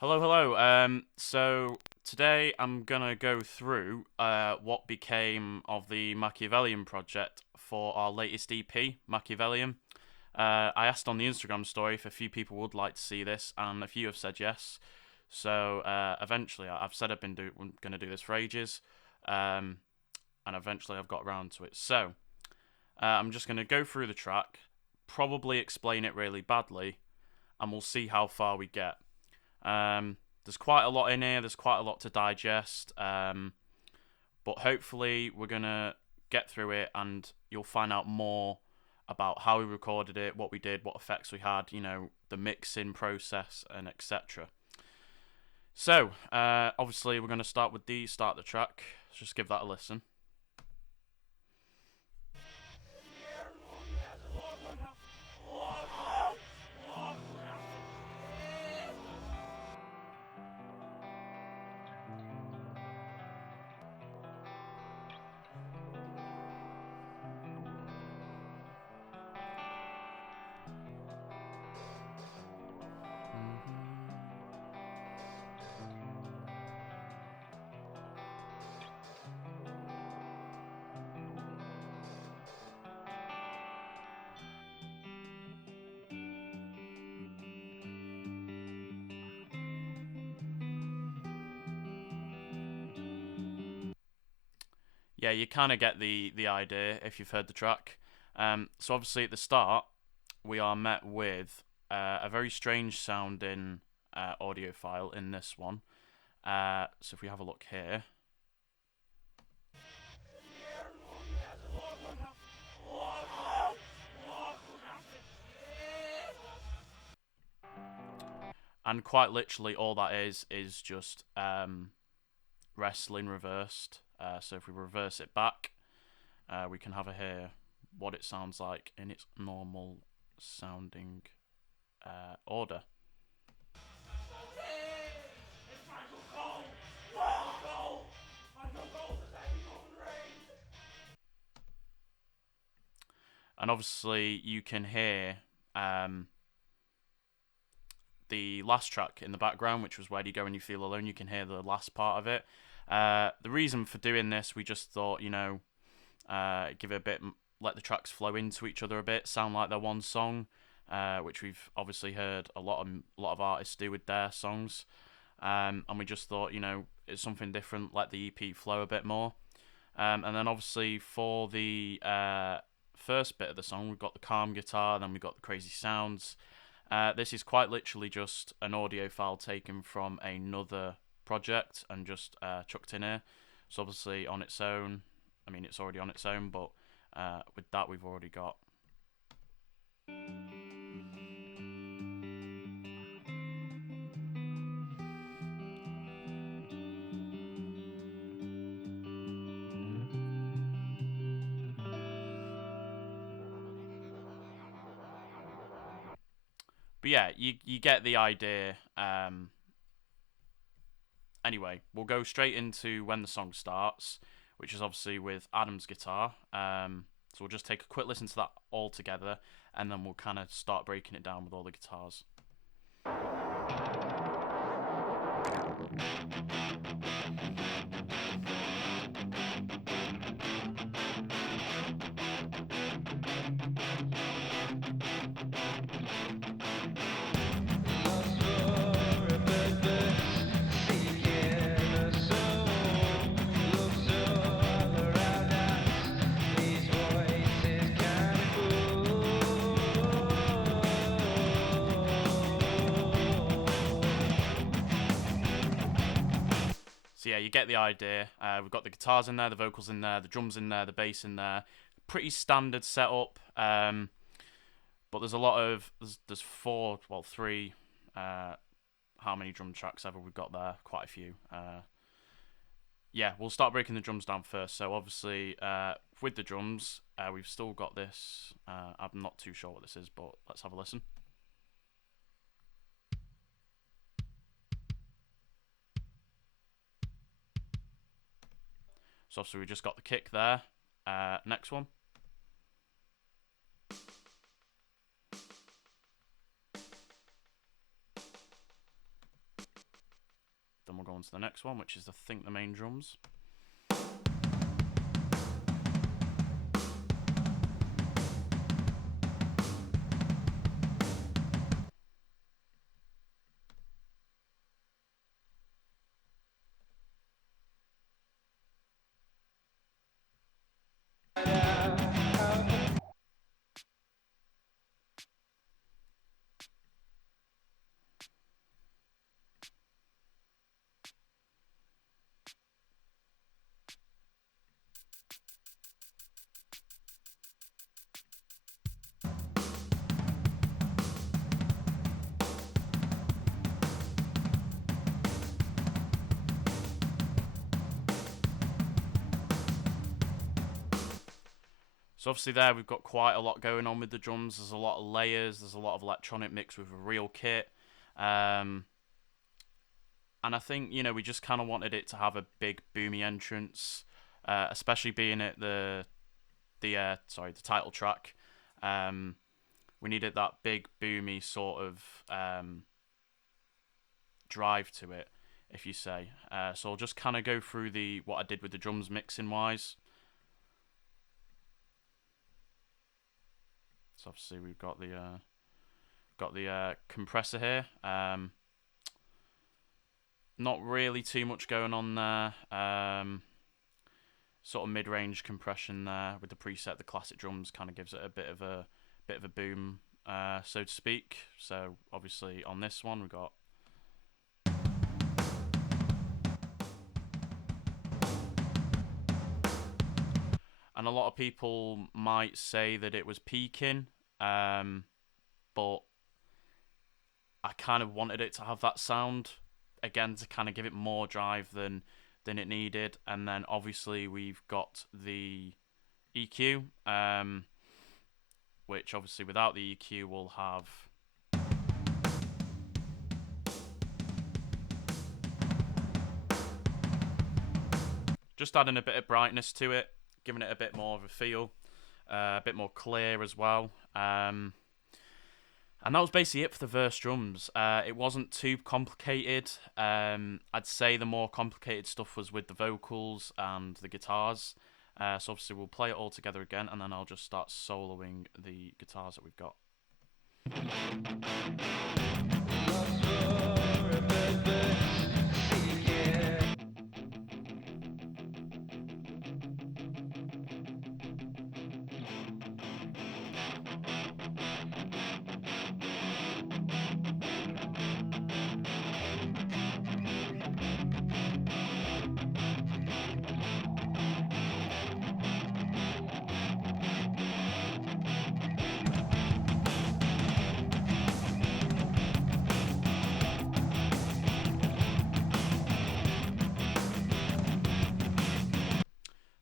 Hello, hello. So today I'm gonna go through what became of the Machiavellian project for our latest EP, Machiavellian. I asked on the Instagram story if a few people would like to see this, and a few have said yes. So eventually, I've said I'm gonna do this for ages, and eventually I've got around to it. So I'm just gonna go through the track, probably explain it really badly, and we'll see how far we get. There's quite a lot in here. There's quite a lot to digest. But hopefully we're gonna get through it, and you'll find out more about how we recorded it, what we did, what effects we had. The mixing process, and etc. So obviously we're gonna start with the start of the track. Let's just give that a listen. Yeah, you kind of get the idea if you've heard the track. So obviously at the start we are met with a very strange sounding audio file in this one. So if we have a look here, and quite literally all that is just wrestling reversed. So if we reverse it back, we can have a hear what it sounds like in its normal sounding order. And obviously you can hear the last track in the background, which was Where Do You Go When You Feel Alone. You can hear the last part of it. The reason for doing this, we just thought, give it a bit, let the tracks flow into each other a bit, sound like they're one song, which we've obviously heard a lot of artists do with their songs. And we just thought, it's something different, let the EP flow a bit more. And then obviously for the first bit of the song, we've got the calm guitar, then we've got the crazy sounds. This is quite literally just an audio file taken from another project and just chucked in here. So obviously on its own, I mean it's already on its own, but with that we've already got. But yeah, you get the idea. Anyway, we'll go straight into when the song starts, which is obviously with Adam's guitar. So we'll just take a quick listen to that all together, and then we'll kind of start breaking it down with all the guitars. So yeah, you get the idea. We've got the guitars in there, the vocals in there, the drums in there, the bass in there. Pretty standard setup. But there's a lot of there's four, well three. How many drum tracks ever we've got there? Quite a few. Yeah, we'll start breaking the drums down first. So obviously, with the drums, we've still got this. I'm not too sure what this is, but let's have a listen. So obviously we just got the kick there. Next one. we'll go on to the next one, which is I think the main drums. So obviously there we've got quite a lot going on with the drums. There's a lot of layers. There's a lot of electronic mixed with a real kit. And I think, we just kind of wanted it to have a big boomy entrance, especially being at the title track. We needed that big boomy sort of drive to it, if you say. So I'll just kind of go through what I did with the drums mixing wise. So obviously we've got the compressor here. Not really too much going on there. Sort of mid-range compression there with the preset. The classic drums kind of gives it a bit of a boom, so to speak. So obviously on this one we've got. And a lot of people might say that it was peaking, but I kind of wanted it to have that sound again to kind of give it more drive than it needed. And then obviously we've got the EQ, which obviously without the EQ will have just adding a bit of brightness to it, giving it a bit more of a feel, a bit more clear as well. And that was basically it for the verse drums. It wasn't too complicated. I'd say the more complicated stuff was with the vocals and the guitars. So obviously we'll play it all together again, and then I'll just start soloing the guitars that we've got.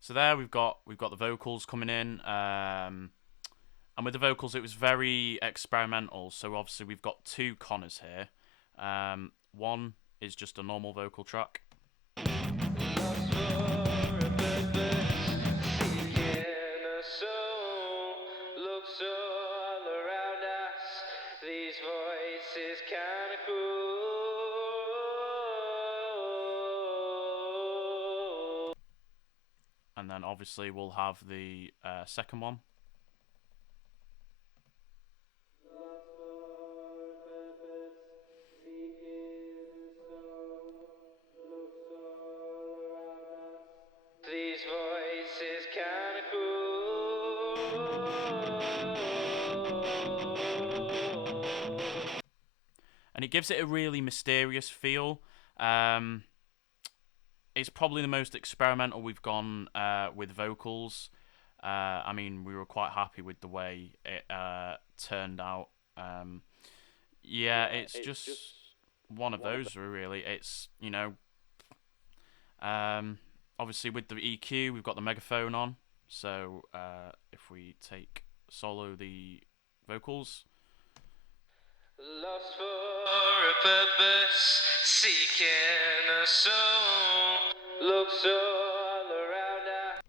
So there we've got the vocals coming in, and with the vocals it was very experimental. So obviously we've got two Connors here. One is just a normal vocal track. And then obviously we'll have the second one. These voices kinda cool. And it gives it a really mysterious feel. It's probably the most experimental we've gone with vocals. I mean, we were quite happy with the way it turned out. It's just one of those, really. It's, obviously with the EQ, we've got the megaphone on. So if we take solo the vocals. Lost for a purpose, seeking a soul, looks all around us.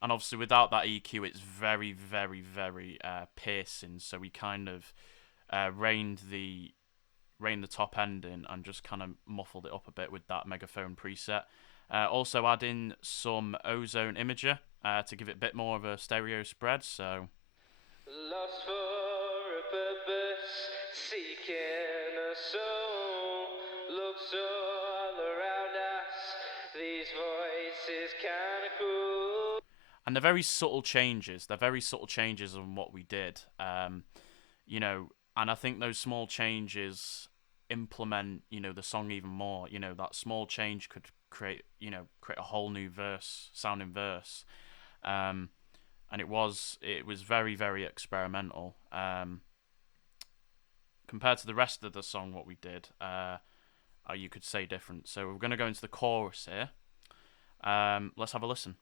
And obviously without that EQ, it's very, very, very piercing. So we kind of reined the rein the top end in and just kind of muffled it up a bit with that megaphone preset. Also add in some ozone imager to give it a bit more of a stereo spread. So lost for a purpose, seeking a soul. Look so all around us, these voices kinda cruel. and they're very subtle changes. They're very subtle changes on what we did. You know, and I think those small changes implement, the song even more. That small change could create a whole new sounding verse. Um, and it was very very experimental. Compared to the rest of the song, what we did, you could say different. So we're gonna go into the chorus here. Let's have a listen.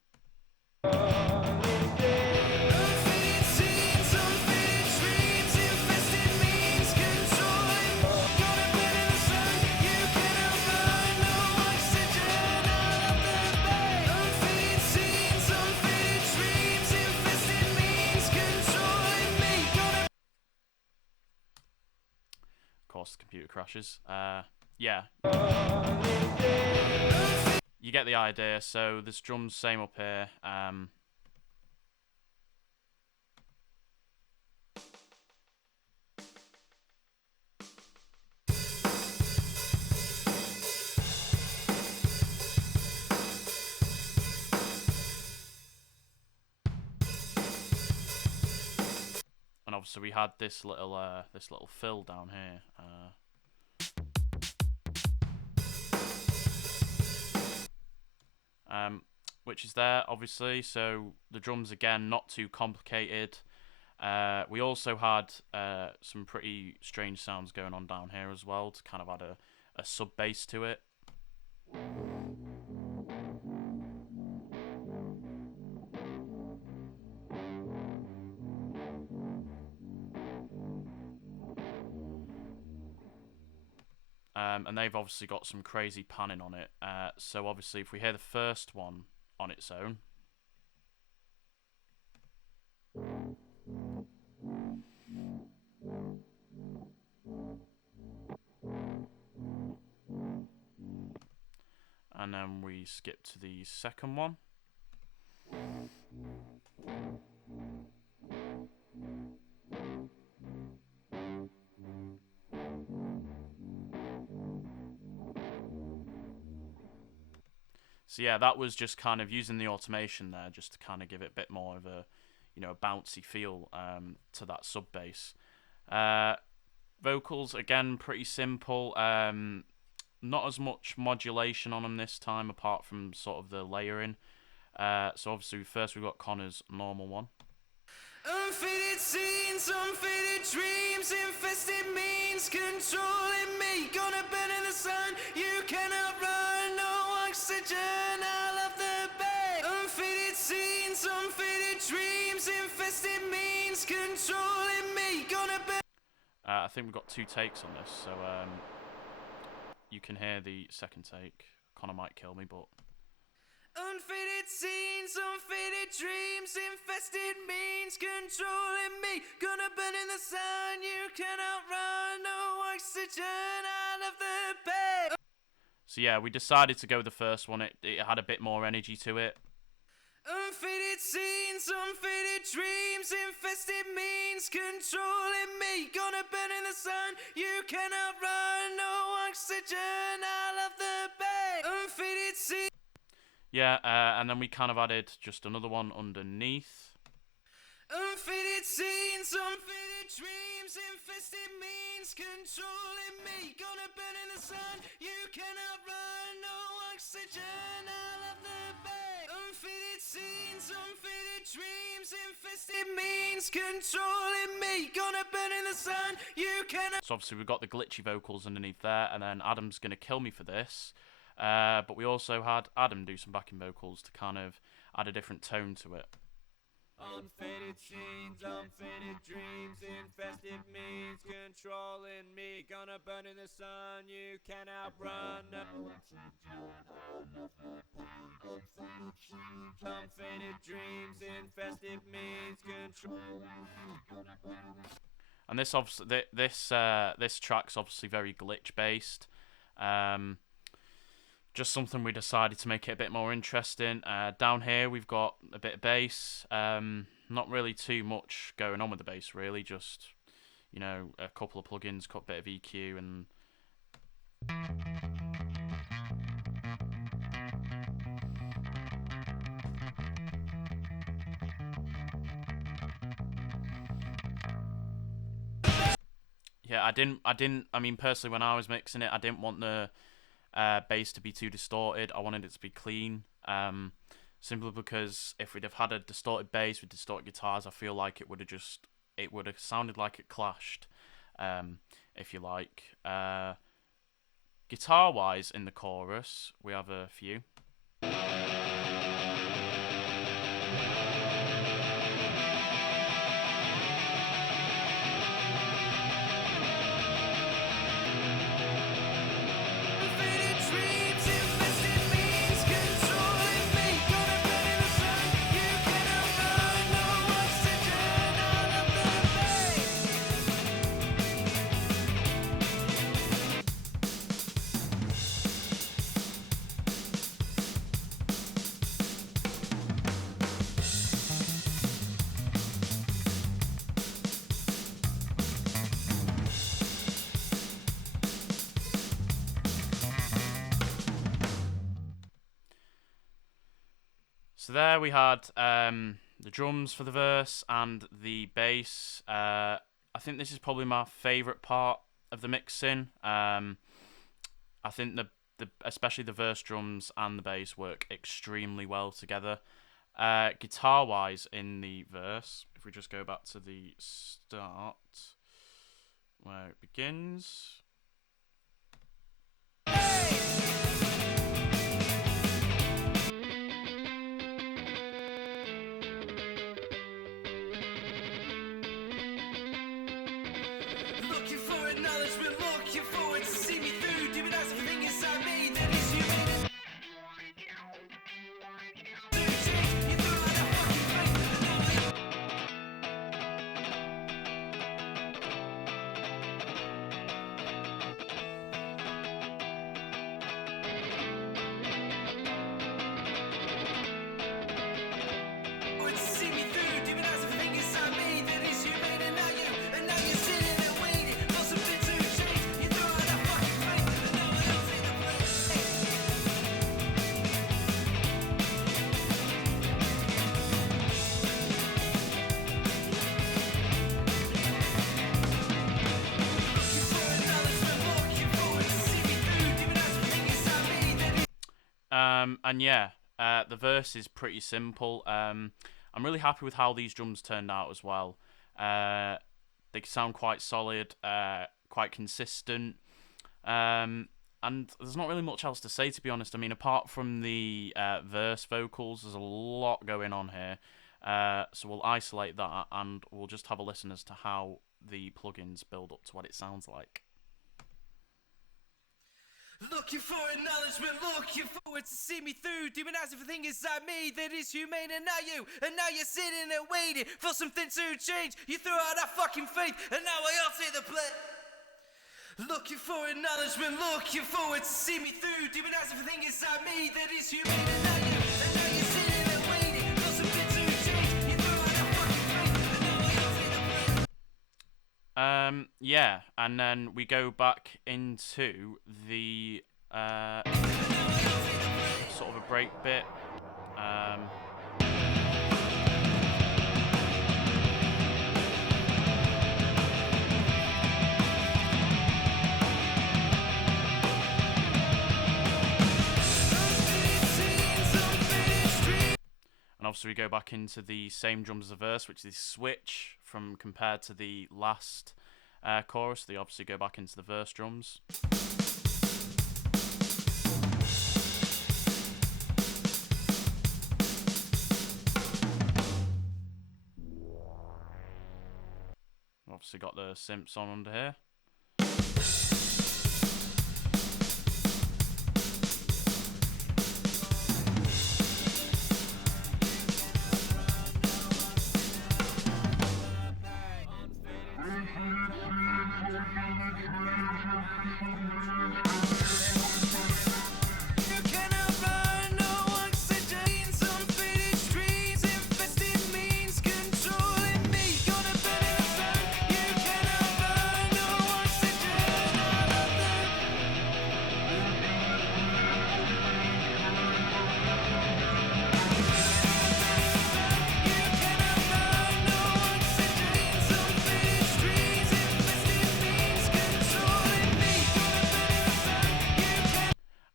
Of course, the computer crashes. Yeah. You get the idea. So this drum's same up here. And obviously we had this little fill down here. Which is there, obviously. So the drums, again, not too complicated. We also had some pretty strange sounds going on down here as well to kind of add a sub bass to it. And they've obviously got some crazy panning on it. So obviously if we hear the first one on its own, and then we skip to the second one, so yeah, that was just kind of using the automation there just to kind of give it a bit more of a bouncy feel to that sub bass. Vocals, again, pretty simple. Not as much modulation on them this time, apart from sort of the layering. So obviously first we've got Connor's normal one. Unfaded scenes, unfaded dreams, infested means controlling me. Gonna burn in the sun, you cannot run, no oxygen, I love the bay. Unfaded scenes, unfaded dreams, infested means controlling me. Gonna burn. I think we've got 2 takes on this, so you can hear the second take. Connor might kill me, but Unfaded scenes, unfaded dreams, infested means controlling me. Gonna burn in the sun, you cannot run, no oxygen out of the bay. so yeah, we decided to go with the first one. It had a bit more energy to it. Unfaded scenes, unfaded dreams, infested means controlling me. Gonna burn in the sun, you cannot run, no oxygen out of the bay. Unfaded scenes. Yeah, and then we kind of added just another one underneath. Unfaded scenes, unfaded dreams, infested means controlling me. Gonna burn in the sun, you cannot run, no oxygen out of the bay. Unfaded scenes, unfaded dreams, infested means controlling me. Gonna burn in the sun, you cannot. So obviously we've got the glitchy vocals underneath there, and then Adam's gonna kill me for this. But we also had Adam do some backing vocals to kind of add a different tone to it. Unfaded scenes, unfaded dreams, infested means controlling me. Gonna burn in the sun, you can't outrun. Unfaded dreams, infested means controlling me. And this obviously this track's obviously very glitch based. Um, just something we decided to make it a bit more interesting. Down here we've got a bit of bass. Not really too much going on with the bass, really. Just, you know, a couple of plugins, got a bit of EQ, and yeah, I mean, personally, when I was mixing it, I didn't want the bass to be too distorted. I wanted it to be clean. Simply because if we'd have had a distorted bass with distorted guitars, I feel like it would have sounded like it clashed. If you like, guitar wise in the chorus, we have a few. So there we had the drums for the verse and the bass. I think this is probably my favourite part of the mixing. I think the especially the verse drums and the bass work extremely well together. Guitar wise in the verse, if we just go back to the start where it begins. Looking for acknowledgement, looking forward to see me through, demon eyes everything inside me that is human. You threw out that fucking faith. Forward to see me through, demon eyes everything inside me that is human. And now you're sitting there waiting for something to change. You threw out that fucking faith, and no one else in the place. And yeah, the verse is pretty simple. I'm really happy with how these drums turned out as well. They sound quite solid, quite consistent. And there's not really much else to say, to be honest. I mean, apart from the verse vocals, there's a lot going on here. So we'll isolate that and we'll just have a listen as to how the plugins build up to what it sounds like. Looking for acknowledgement, looking forward to see me through, demonize everything inside me that is humane, and now you're sitting there waiting for something to change. You threw out that fucking faith, and now I all take the play. Looking for acknowledgement, looking forward to see me through, demonize everything inside me that is humane, and now you're sitting there waiting for something to change. You threw out that fucking faith, and now I all take the play. Yeah, and then we go back into the sort of a break bit. And obviously we go back into the same drums as the verse, which is switch from compared to the last chorus. They obviously go back into the verse drums. Obviously got the synths on under here.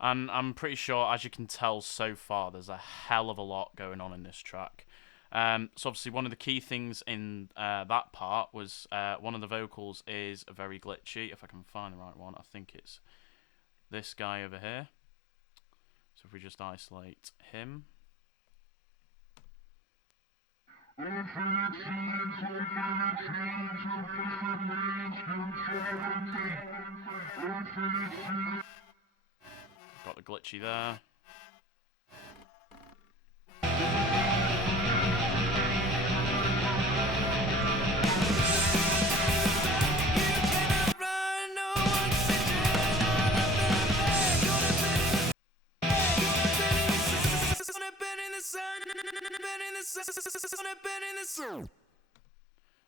And I'm pretty sure, as you can tell so far, there's a hell of a lot going on in this track. So obviously one of the key things in that part was one of the vocals is very glitchy. If I can find the right one, I think it's this guy over here. So if we just isolate him. Got the glitchy there.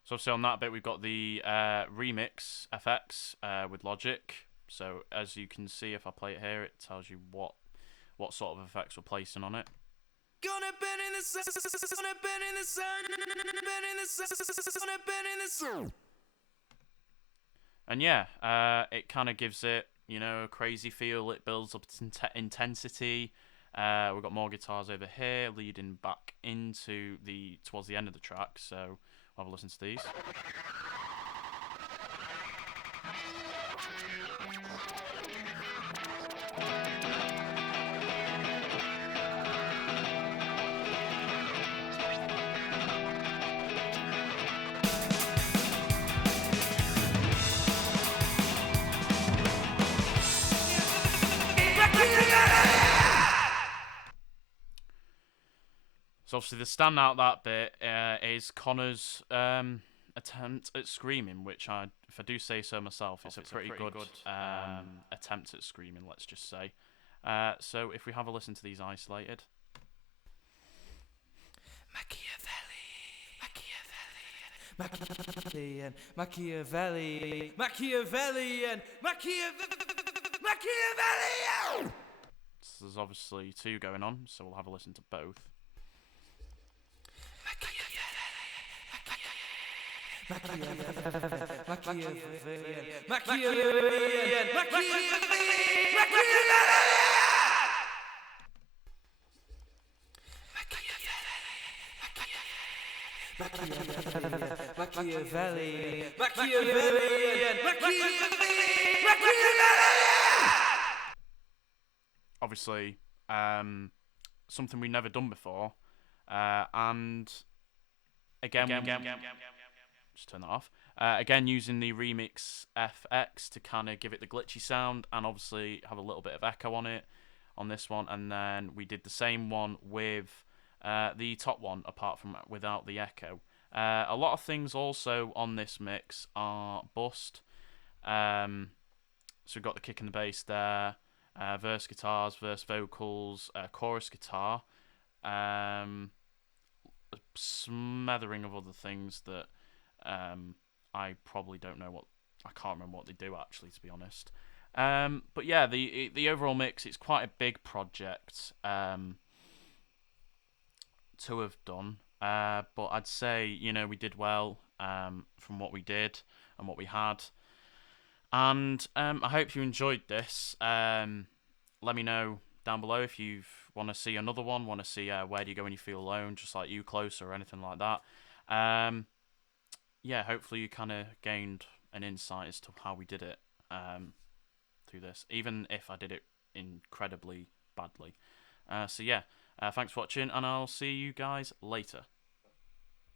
So obviously on that bit we've got the remix FX with Logic. So as you can see, if I play it here, it tells you what sort of effects we're placing on it. Gonna burn in the sun, gonna burn in the sun, burn in the sun, gonna burn in the sun. And yeah, it kind of gives it, you know, a crazy feel. It builds up intensity. We've got more guitars over here leading back into towards the end of the track. So we'll have a listen to these. So obviously the standout that bit is Connor's attempt at screaming, which if I do say so myself, it's a pretty good attempt at screaming, let's just say. So if we have a listen to these isolated. Machiavellian, Machiavellian, Machiavellian, Machiavellian. So there's obviously two going on, so we'll have a listen to both. Obviously, something we've never done before, and again, just turn that off. Again, using the remix FX to kind of give it the glitchy sound, and obviously have a little bit of echo on it on this one. And then we did the same one with the top one, apart from without the echo. A lot of things also on this mix are bust. So we've got the kick and the bass there, verse guitars, verse vocals, chorus guitar, a smattering of other things that I probably don't know what, I can't remember what they do actually, to be honest. But yeah, the overall mix, it's quite a big project to have done. But I'd say, you know, we did well from what we did and what we had. And I hope you enjoyed this. Let me know down below if you want to see another one, want to see where do you go when you feel alone, just like You Closer or anything like that. Yeah, hopefully you kind of gained an insight as to how we did it through this, even if I did it incredibly badly. So yeah, thanks for watching, and I'll see you guys later.